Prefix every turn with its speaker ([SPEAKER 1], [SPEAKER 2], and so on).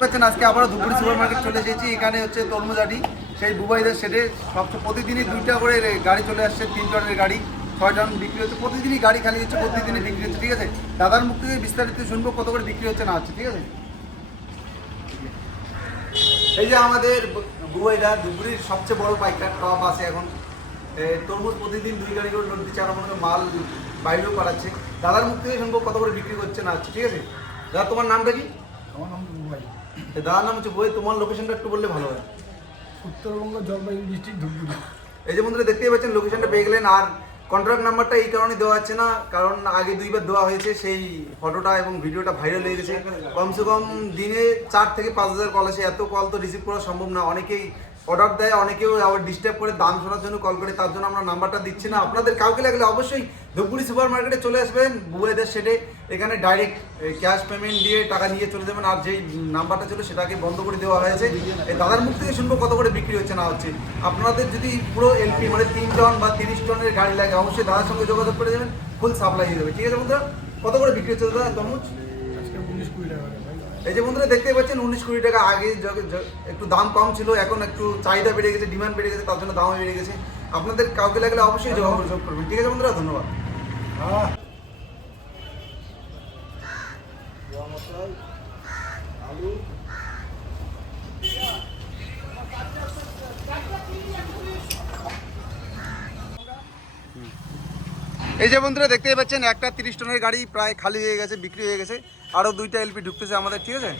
[SPEAKER 1] পাচ্ছেন আজকে আবার ধুপুরি সুপার মার্কেট চলে এসেছি। এখানে হচ্ছে তরমুজাটি। সেই বুবাইদের সেটে সবচেয়ে প্রতিদিনই দুইটা করে গাড়ি চলে আসছে, তিন টনের গাড়ি, ছয় বিক্রি হচ্ছে। প্রতিদিনই গাড়ি খালি হচ্ছে প্রতিদিনই বিক্রি হচ্ছে, ঠিক আছে? দাদার মুখ থেকে বিস্তারিত শুনব, কত করে বিক্রি হচ্ছে, না হচ্ছে, ঠিক আছে? এই যে আমাদের বুবাইদা ধুপুরির সবচেয়ে বড় পাইকার, টপ আছে এখন। তরমুজ প্রতিদিন দুই গাড়ি করে লোড দিচ্ছে আর মাল বাইরেও পাঠাচ্ছে। দাদার মুখ থেকে শুনব, কত করে বিক্রি করছে না হচ্ছে, ঠিক আছে? দাদা, তোমার নামটা কি
[SPEAKER 2] আমার নাম দুবাই
[SPEAKER 1] এ, দাদার নাম হচ্ছে বই তোমার লোকেশনটা একটু বললে ভালো হয়।
[SPEAKER 2] উত্তরবঙ্গ জলপাইগুড়ি ডিস্ট্রিক্ট ধূপগুড়ি।
[SPEAKER 1] এই যে বন্ধুরা দেখতেই পাচ্ছেন লোকেশনটা পেয়ে গেলেন। আর কন্ট্রাক্ট নাম্বারটা এই কারণে দেওয়া হচ্ছে না কারণ আগে দুইবার দেওয়া হয়েছে সেই ফটোটা এবং ভিডিওটা ভাইরাল হয়ে গেছে। কমসে কম দিনে চার থেকে পাঁচ হাজার কল আসে। এত কল তো রিসিভ করা সম্ভব না। অনেকেই অর্ডার দেয়, অনেকেও আবার ডিস্টার্ব করে দাম শোনার জন্য কল করে, তার জন্য আমরা নাম্বারটা দিচ্ছি না। আপনাদের কাউকে লাগলে অবশ্যই ধূপগুড়ি সুপার মার্কেটে চলে আসবেন, বুয়েদের সেটে এখানে ডাইরেক্ট ক্যাশ পেমেন্ট দিয়ে টাকা নিয়ে চলে যাবেন, আর যেই নাম্বারটা ছিল সেটাকে বন্ধ করে দেওয়া হয়েছে। এই দাদার মুখ থেকে শুনব কত করে বিক্রি হচ্ছে, না হচ্ছে। আপনাদের যদি পুরো এলপি মানে তিন টন বা তিরিশ টনের গাড়ি লাগে, অবশ্যই দাদার সঙ্গে যোগাযোগ করে যাবেন ফুল সাপ্লাই হয়ে যাবে ঠিক আছে বন্ধুরা? কত করে বিক্রি হচ্ছে দাদা? তরমুজ? এই যে বন্ধুরা দেখতে পাচ্ছেন উনিশ কোটি টাকা আগে একটু দাম কম ছিল এখন একটু চাহিদা বেড়ে গেছে ডিমান্ড বেড়ে গেছে তার জন্য দামও বেড়ে গেছে। আপনাদের কাউকে লাগলে অবশ্যই যোগাযোগ করবেন। ঠিক আছে বন্ধুরা ধন্যবাদ।
[SPEAKER 2] হ্যাঁ
[SPEAKER 1] এই যে বন্ধুরা দেখতেই পাচ্ছেন, একটা তিরিশ টনের গাড়ি প্রায় খালি হয়ে গেছে, বিক্রি হয়ে গেছে। আরও দুইটা এলপি ঢুকতেছে আমাদের, ঠিক আছে?